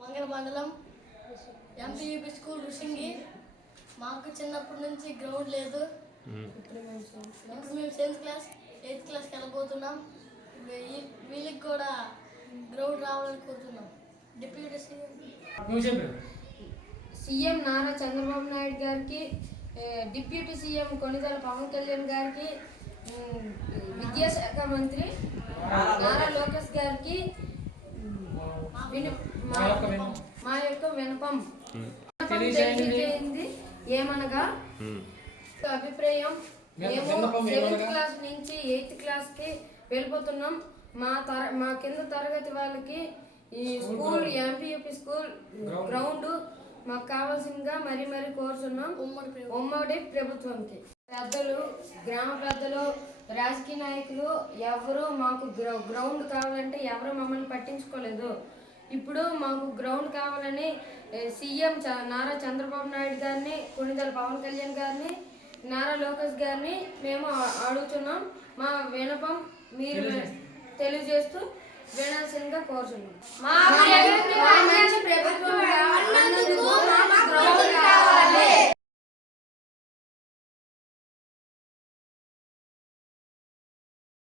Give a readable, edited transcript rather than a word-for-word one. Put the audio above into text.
మంగళ మండలం MPUP school రుషింగి. మాకు చిన్నప్పటి నుంచి గ్రౌండ్ లేదు. ఇప్పుడు మేము 7th క్లాస్ 8th క్లాస్కి వెళ్ళబోతున్నాం. వీళ్ళకి కూడా గ్రౌండ్ రావాలని కోరుతున్నాం. డిప్యూటీ సీఎం నారా చంద్రబాబు నాయుడు గారికి, డిప్యూటీ సీఎం కొణిదెల పవన్ కళ్యాణ్ గారికి, విద్యాశాఖ మంత్రి నారా లోకేష్ గారికి మా యొక్క వినపం తెలియజేయండి. ఏమనగా అభిప్రాయం, మేము 7th క్లాస్ నుంచి 8th క్లాస్కి వెళ్ళిపోతున్నాం. మా కింద తరగతి వాళ్ళకి ఈ స్కూల్ ఎంపీయూపీ స్కూల్ గ్రౌండ్ మాకు కావాల్సిందిగా మరీ కోరుతున్నాం. ఉమ్మడి ప్రభుత్వంకి పెద్దలు, గ్రామ పెద్దలు, రాజకీయ నాయకులు ఎవరు మాకు గ్రౌండ్ కావాలంటే ఎవరు మమ్మల్ని పట్టించుకోలేదు. ఇప్పుడు మాకు గ్రౌండ్ కావాలని సీఎం నారా చంద్రబాబు నాయుడు గారిని, కొణిదెల పవన్ కళ్యాణ్ గారిని, నారా లోకేష్ గారిని మేము అడుగుతున్నాం. మా వినపం మీరు తెలియజేస్తూ వినాల్సిందిగా కోరుతున్నాం.